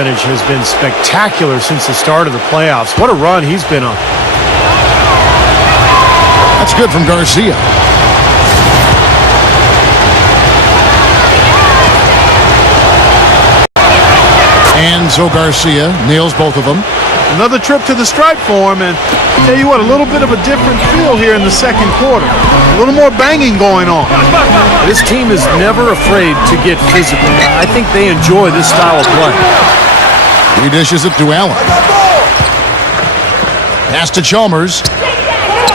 percentage has been spectacular since the start of the playoffs. What a run he's been on. That's good from Garcia. And so Garcia nails both of them. Another trip to the stripe for him, and I'll tell you what, a little bit of a different feel here in the second quarter. A little more banging going on. This team is never afraid to get physical. I think they enjoy this style of play. He dishes it to Allen. Pass to Chalmers.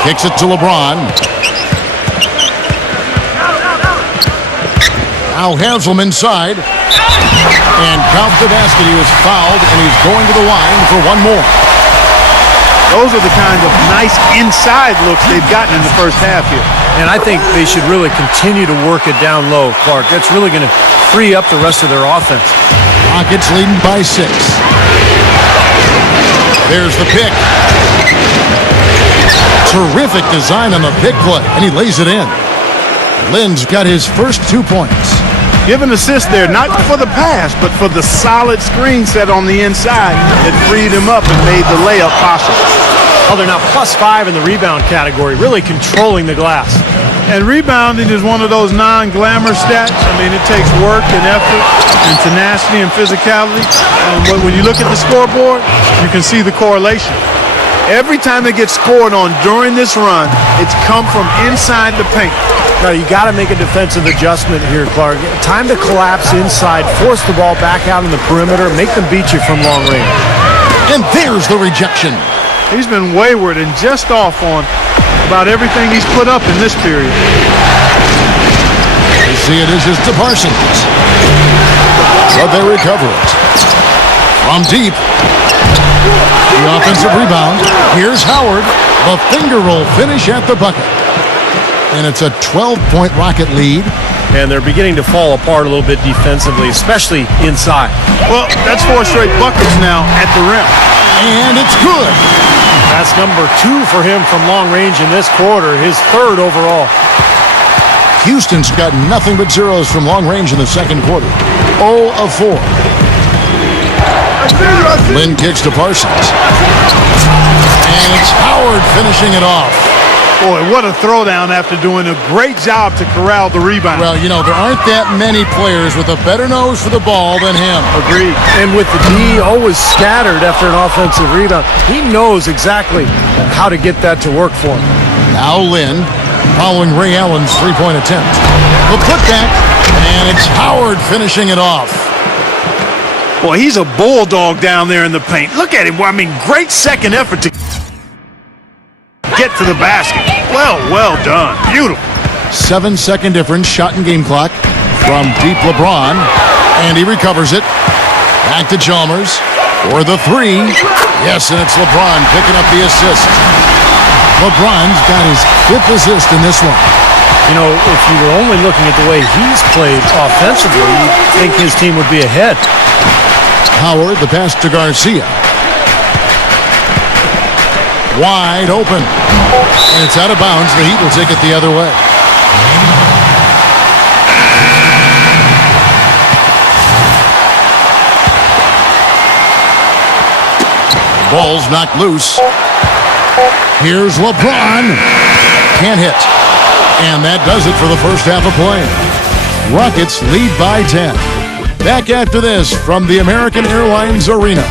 Kicks it to LeBron. Now Hansel inside. And counts the basket. He was fouled, and he's going to the line for one more. Those are the kind of nice inside looks they've gotten in the first half here. And I think they should really continue to work it down low, Clark. That's really going to free up the rest of their offense. Rockets leading by 6. There's the pick. Terrific design on the pick play, and he lays it in. Lynn's got his first 2 points. Give an assist there, not for the pass, but for the solid screen set on the inside that freed him up and made the layup possible. Oh, they're now +5 in the rebound category, really controlling the glass. And rebounding is one of those non-glamour stats. I mean, it takes work and effort and tenacity and physicality. And when you look at the scoreboard, you can see the correlation. Every time it gets scored on during this run, it's come from inside the paint. Now, you got to make a defensive adjustment here, Clark. Time to collapse inside, force the ball back out in the perimeter, make them beat you from long range. And there's the rejection. He's been wayward and just off on about everything he's put up in this period. You see it is to Parsons. But they recover it. From deep. The offensive rebound. Here's Howard. The finger roll finish at the bucket. And it's a 12-point Rocket lead. And they're beginning to fall apart a little bit defensively, especially inside. Well, that's 4 straight buckets now at the rim. And it's good. That's number 2 for him from long range in this quarter, his 3rd overall. Houston's got nothing but zeros from long range in the second quarter. 0 of 4. Lynn kicks to Parsons. And it's Howard finishing it off. Boy, what a throwdown after doing a great job to corral the rebound. Well, you know, there aren't that many players with a better nose for the ball than him. Agreed. And with the D always scattered after an offensive rebound, he knows exactly how to get that to work for him. Now Lynn, following Ray Allen's three-point attempt. The putback, and it's Howard finishing it off. Boy, he's a bulldog down there in the paint. Look at him. I mean, great second effort to get to the basket. Well done. Beautiful. 7-second difference, shot and game clock from deep LeBron. And he recovers it. Back to Chalmers for the 3. Yes, and it's LeBron picking up the assist. LeBron's got his 5th assist in this one. You know, if you were only looking at the way he's played offensively, you'd think his team would be ahead. Howard, the pass to Garcia. Wide open. And it's out of bounds. The Heat will take it the other way. Ball's knocked loose. Here's LeBron. Can't hit. And that does it for the first half of play. Rockets lead by 10. Back after this from the American Airlines Arena.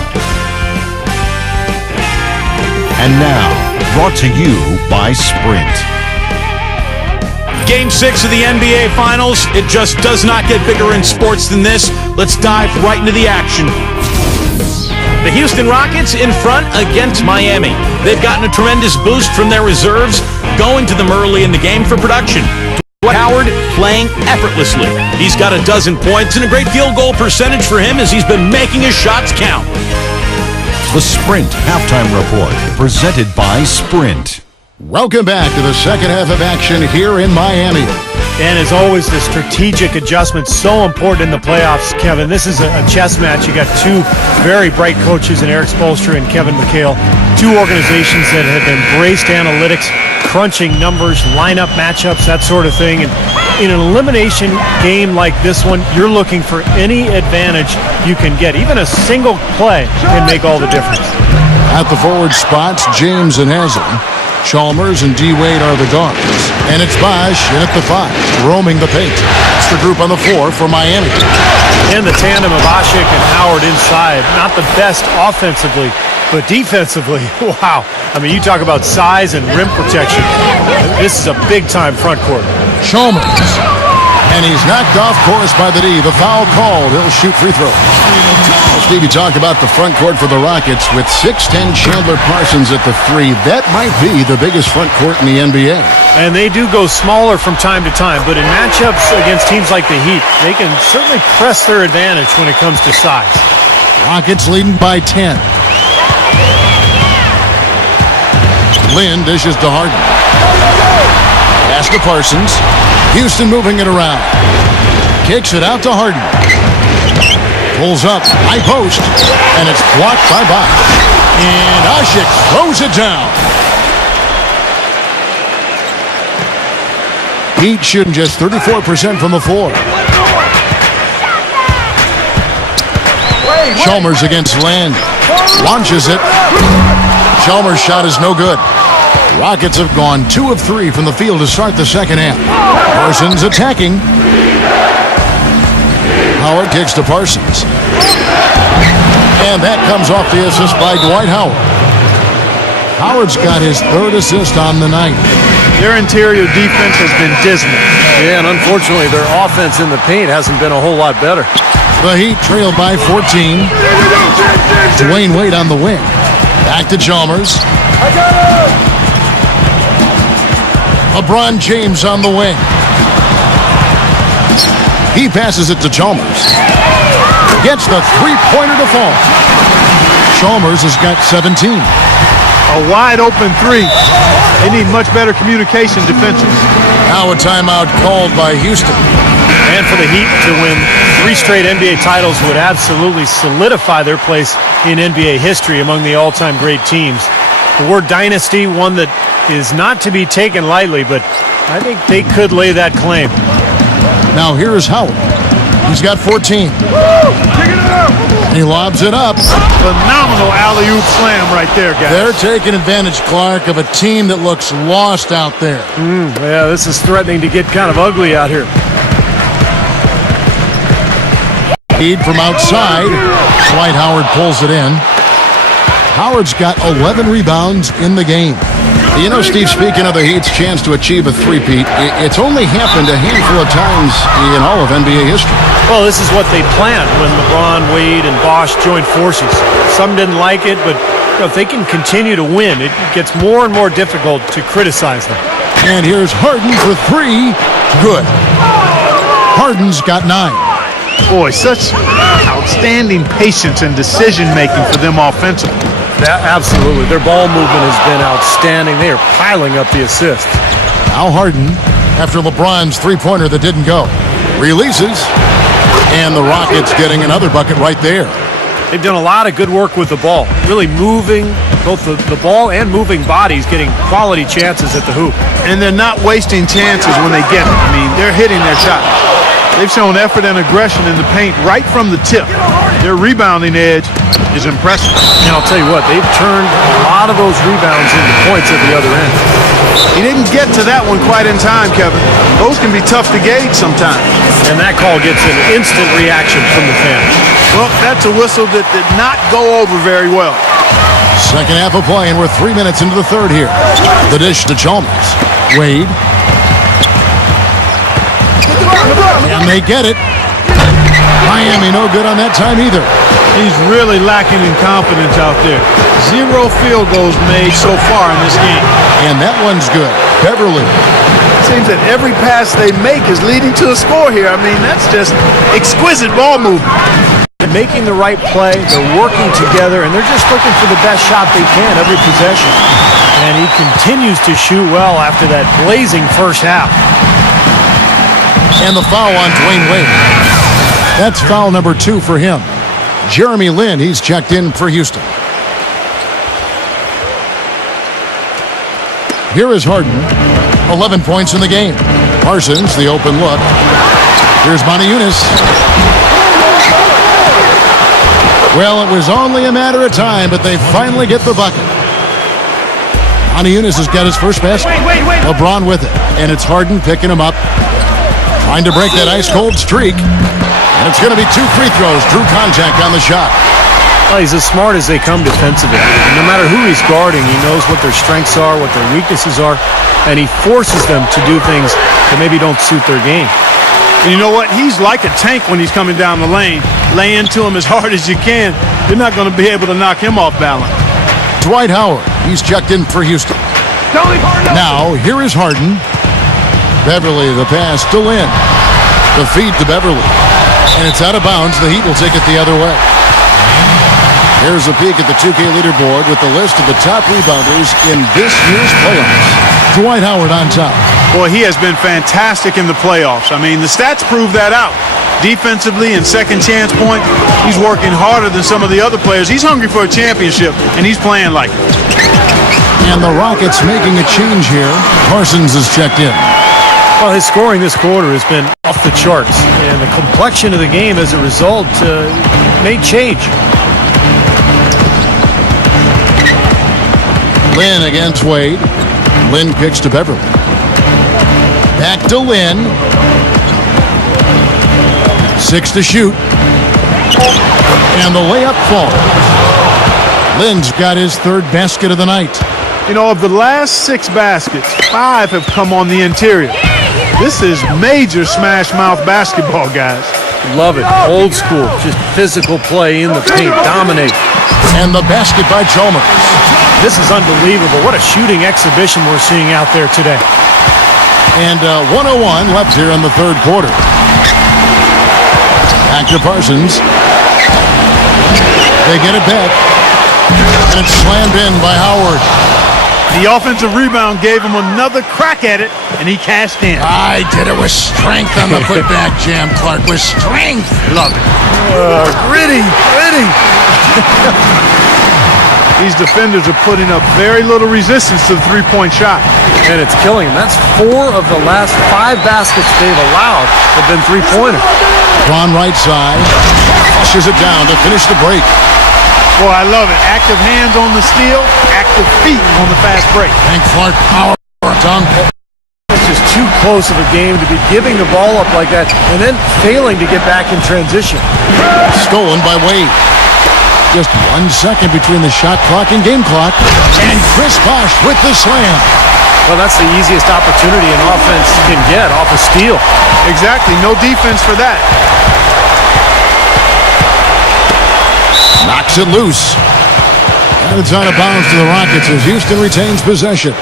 And now, brought to you by Sprint. Game 6 of the NBA Finals. It just does not get bigger in sports than this. Let's dive right into the action. The Houston Rockets in front against Miami. They've gotten a tremendous boost from their reserves, going to them early in the game for production. Howard playing effortlessly. He's got 12 points and a great field goal percentage for him as he's been making his shots count. The Sprint Halftime Report, presented by Sprint. Welcome back to the second half of action here in Miami. And as always, the strategic adjustment so important in the playoffs, Kevin. This is a chess match. You got 2 very bright coaches in Eric Spoelstra and Kevin McHale. 2 organizations that have embraced analytics, crunching numbers, lineup matchups, that sort of thing. And in an elimination game like this one, you're looking for any advantage you can get. Even a single play can make all the difference. At the forward spots, James and Haslam. Chalmers and D. Wade are the guards. And it's Bosch in at the 5, roaming the paint. It's the group on the 4 for Miami. And the tandem of Ashik and Howard inside. Not the best offensively, but defensively, wow. I mean, you talk about size and rim protection. This is a big-time front court. Chalmers. And he's knocked off course by the D. The foul called. He'll shoot free throws. Well, Steve, you talk about the front court for the Rockets with 6'10" Chandler Parsons at the 3. That might be the biggest front court in the NBA. And they do go smaller from time to time, but in matchups against teams like the Heat, they can certainly press their advantage when it comes to size. Rockets leading by 10. Lynn dishes to Harden. Pass to Parsons. Houston moving it around. Kicks it out to Harden. Pulls up, high post, and it's blocked by Bosch. And Ashik throws it down. Heat shooting just 34% from the floor. Chalmers against Land. Launches it. Chalmers' shot is no good. Rockets have gone 2 of 3 from the field to start the second half. Parsons attacking. Howard kicks to Parsons. And that comes off the assist by Dwight Howard. Howard's got his 3rd assist on the night. Their interior defense has been dismal. Yeah, and unfortunately, their offense in the paint hasn't been a whole lot better. The Heat trailed by 14. Dwayne Wade on the wing. Back to Chalmers. LeBron James on the wing. He passes it to Chalmers. Gets the three-pointer to fall. Chalmers has got 17. A wide open 3. They need much better communication defensively. Now a timeout called by Houston. And for the Heat to win 3 straight NBA titles would absolutely solidify their place in NBA history among the all-time great teams. The word dynasty, one that is not to be taken lightly, but I think they could lay that claim. Now here is Howard. He's got 14. He lobs it up. Phenomenal alley-oop slam right there, guys. They're taking advantage, Clark, of a team that looks lost out there. Yeah, this is threatening to get kind of ugly out here. Feed from outside. Dwight Howard pulls it in. Howard's got 11 rebounds in the game. You know, Steve, speaking of the Heat's chance to achieve a three-peat, it's only happened a handful of times in all of NBA history. Well, this is what they planned when LeBron, Wade, and Bosch joined forces. Some didn't like it, but if they can continue to win, it gets more and more difficult to criticize them. And here's Harden for 3. Good. Harden's got 9. Boy, such outstanding patience and decision-making for them offensively. Absolutely. Their ball movement has been outstanding. They are piling up the assists. Now Harden, after LeBron's three-pointer that didn't go, releases, and the Rockets getting another bucket right there. They've done a lot of good work with the ball, really moving both the ball and moving bodies, getting quality chances at the hoop. And they're not wasting chances when they get them. I mean, they're hitting their shots. They've shown effort and aggression in the paint right from the tip. Their rebounding edge is impressive. And I'll tell you what, they've turned a lot of those rebounds into points at the other end. He didn't get to that one quite in time, Kevin. Those can be tough to gauge sometimes. And that call gets an instant reaction from the fans. Well, that's a whistle that did not go over very well. Second half of play, and we're 3 minutes into the third here. The dish to Chalmers. Wade. And they get it. Miami no good on that time either. He's really lacking in confidence out there. 0 field goals made so far in this game. And that one's good. Beverly. It seems that every pass they make is leading to a score here. I mean, that's just exquisite ball movement. They're making the right play, they're working together, and they're just looking for the best shot they can every possession. And he continues to shoot well after that blazing first half. And the foul on Dwayne Wade. That's foul number 2 for him. Jeremy Lin, he's checked in for Houston. Here is Harden. 11 points in the game. Parsons, the open look. Here's Yunus. Well, it was only a matter of time, but they finally get the bucket. Yunus has got his first basket. LeBron with it, and it's Harden picking him up. Trying to break that ice-cold streak. And it's going to be 2 free throws. Drew contact on the shot. Well, he's as smart as they come defensively. No matter who he's guarding, he knows what their strengths are, what their weaknesses are, and he forces them to do things that maybe don't suit their game. And you know what? He's like a tank when he's coming down the lane. Lay into him as hard as you can. You're not going to be able to knock him off balance. Dwight Howard. He's checked in for Houston. Now, here is Harden. Beverly, the pass to Lynn. The feed to Beverly. And it's out of bounds. The Heat will take it the other way. Here's a peek at the 2K leaderboard with the list of the top rebounders in this year's playoffs. Dwight Howard on top. Boy, he has been fantastic in the playoffs. I mean, the stats prove that out. Defensively and second chance point, he's working harder than some of the other players. He's hungry for a championship, and he's playing like it. And the Rockets making a change here. Parsons is checked in. Well, his scoring this quarter has been off the charts, and the complexion of the game as a result may change. Lynn against Wade. Lynn kicks to Beverly. Back to Lynn. 6 to shoot. And the layup falls. Lynn's got his 3rd basket of the night. You know, of the last 6 baskets, 5 have come on the interior. This is major smash mouth basketball, guys. Love it. Old school. Just physical play in the paint. Dominate. And the basket by Chalmers. This is unbelievable. What a shooting exhibition we're seeing out there today. And 101 left here in the 3rd quarter. Back to Parsons. They get it back. And it's slammed in by Howard. The offensive rebound gave him another crack at it, and he cashed in. I did it with strength on the putback jam, Clark. With strength. Love it. Gritty. These defenders are putting up very little resistance to the three-point shot. And it's killing them. That's 4 of the last 5 baskets they've allowed have been three-pointers. LeBron right side. Flushes it down to finish the break. Boy, I love it. Active hands on the steal, active feet on the fast break. Hank Clark, power dunk. It's just too close of a game to be giving the ball up like that and then failing to get back in transition. Stolen by Wade. Just 1 second between the shot clock and game clock. And Chris Bosh with the slam. Well, that's the easiest opportunity an offense can get off a steal. Exactly. No defense for that. Knocks it loose. And it's out of bounds to the Rockets as Houston retains possession.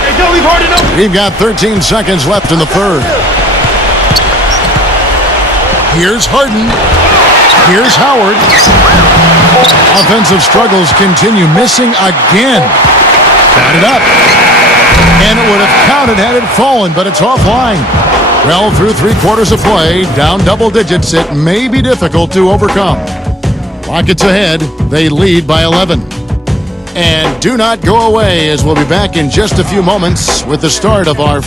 Hey, don't leave hard enough. We've got 13 seconds left in the 3rd. Here's Harden. Here's Howard. Offensive struggles continue. Missing again. Got it up. And it would have counted had it fallen, but it's offline. Well, through 3 quarters of play, down double digits, it may be difficult to overcome. Rockets ahead. They lead by 11. And do not go away, as we'll be back in just a few moments with the start of our